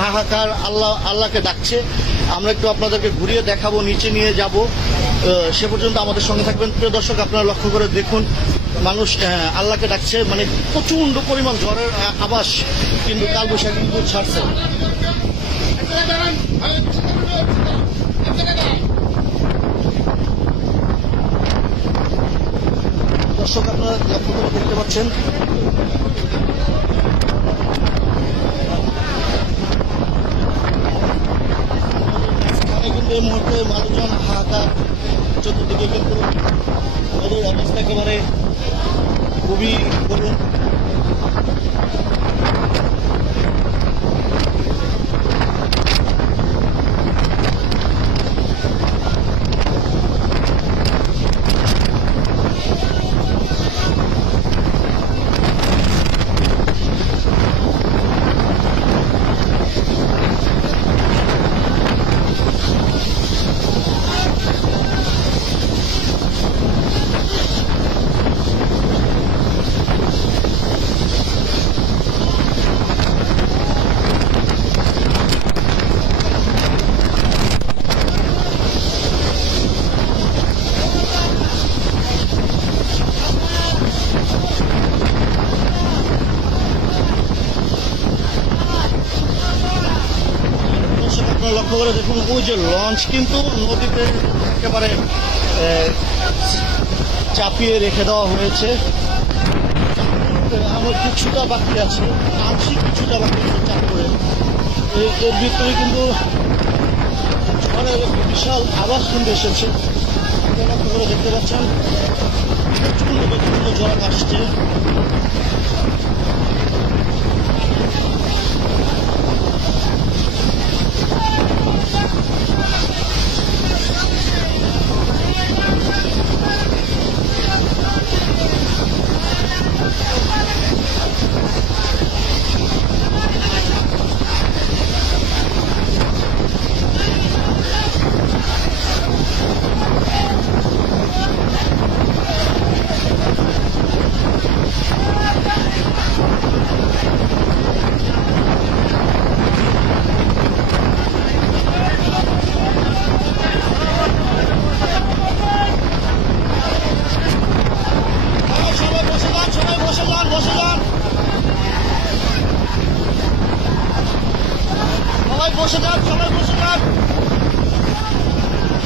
হাহাকার, আল্লাহকে ডাকছে। আমরা একটু আপনাদেরকে ঘুরিয়ে দেখাবো, নিচে নিয়ে যাব। সে পর্যন্ত আমাদের সঙ্গে থাকবেন। প্রিয় দর্শক, আপনারা লক্ষ্য করে দেখুন, মানুষ আল্লাহকে ডাকছে। মানে প্রচন্ড পরিমাণ ঝড়ের আভাস কিন্তু কালবৈশাখী কিন্তু ছাড়ছে। দর্শক, আপনারা লক্ষ্য করে দেখতে পাচ্ছেন কিন্তু এই মুহূর্তে মানুষজন হাহাকার, চতুর্দিকে কিন্তু নদীর অবস্থা একেবারে খুবই করুণ। লক্ষ্য করে দেখুন, ওই যে লঞ্চ কিন্তু নদীতে একেবারে চাপিয়ে রেখে দেওয়া হয়েছে। আমার কিছুটা বাকি আছে, আংশিক কিছুটা বাকি আছে চাপ করে। এর ভিতরে কিন্তু ঝড়ের বিশাল আওয়াজ কিন্তু এসেছে। লক্ষ্য করে দেখতে পাচ্ছেন প্রচন্ড ঝড় আসছে।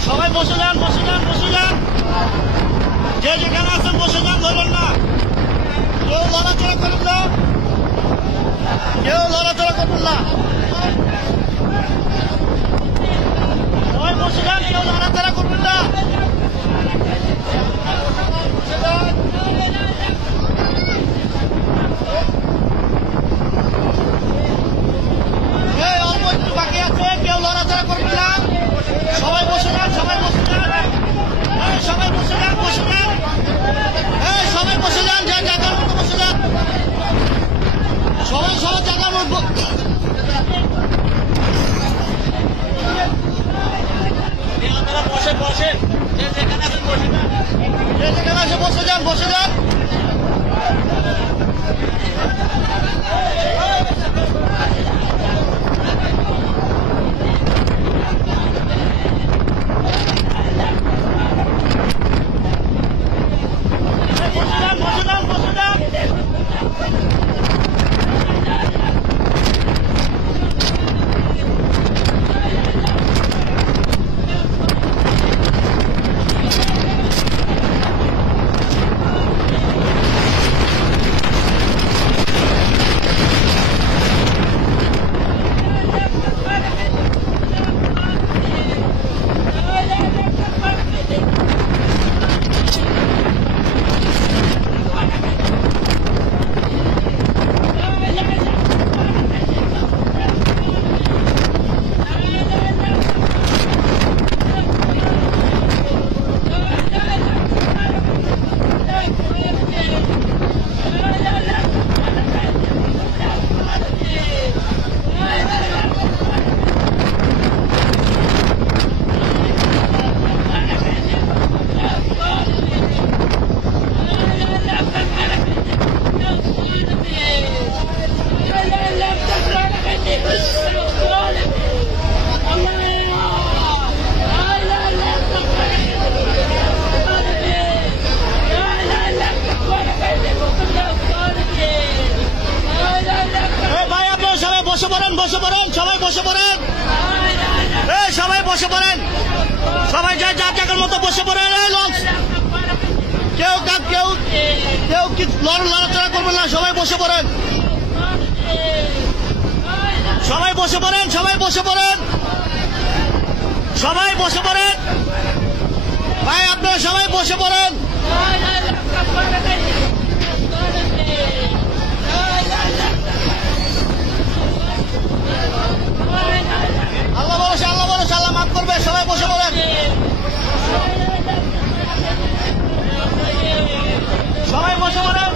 সবাই বসে যান, বসে যান, বসে যান। যে যেখানে আছেন বসে যান, ধরবেন না। কেউ লড়াচড়া করুন না, কেউ লড়াচড়া করুন না। সবাই বসে যান, কেউ লড়াচড়া করবেন না। বসে যান। অল্প একটু বাকি আছে, কেউ লড়াচড়া করবেন না। সবাই বসে যান, সবাই বসে যান, সবাই বসে যান, বসে যান, সবাই বসে যান, যে জায়গার মতো বসে যান, সবাই সবার জায়গার মতো। বসে বসে যে যেখানে আছে বসে যান, যে যেখানে আছে বসে যান, বসে যান। বসে পড়েন, এই সবাই বসে পড়েন, সবাই যার যার জায়গার মতো বসে পড়েন। এই লঞ্চ কেউ কেউ কেউ কি লড়াচড়া করবেন না, সবাই বসে পড়েন, সবাই বসে পড়েন, সবাই বসে পড়েন, সবাই বসে পড়েন ভাই, আপনারা সবাই বসে পড়েন। আল্লাহ ভরসা, আল্লাহ ভরসা, আল্লাহ মাফ করবে, সবাই বসে পড়েন, সবাই বসে পড়েন,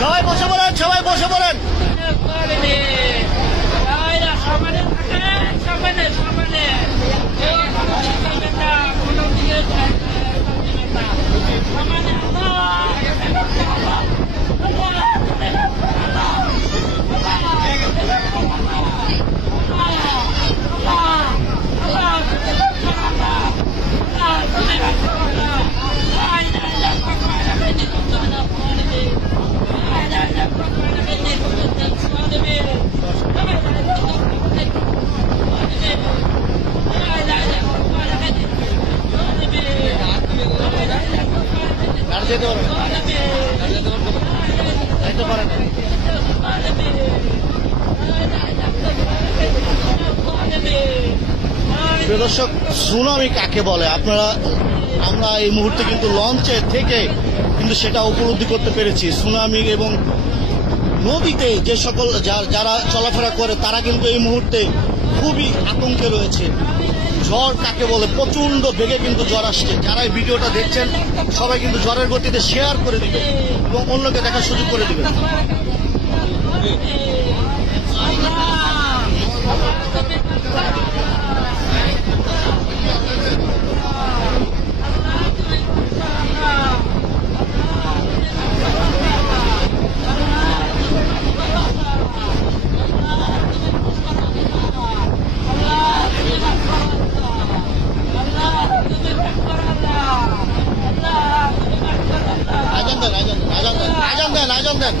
সবাই বসে পড়েন, সবাই বসে পড়েন। প্রিয় দর্শক, সুনামি কাকে বলে আমরা এই মুহূর্তে কিন্তু লঞ্চে থেকে কিন্তু সেটা উপলব্ধি করতে পেরেছি। সুনামি এবং নদীতে যে সকল যারা চলাফেরা করে তারা কিন্তু এই মুহূর্তে খুবই আতঙ্কে রয়েছে। ঝড় কাকে বলে, প্রচন্ড বেগে কিন্তু ঝড় আসছে। যারা এই ভিডিওটা দেখছেন সবাই কিন্তু ঝড়ের গতিতে শেয়ার করে দিবেন এবং অন্যকে দেখার সুযোগ করে দিবেন। আজান দেন।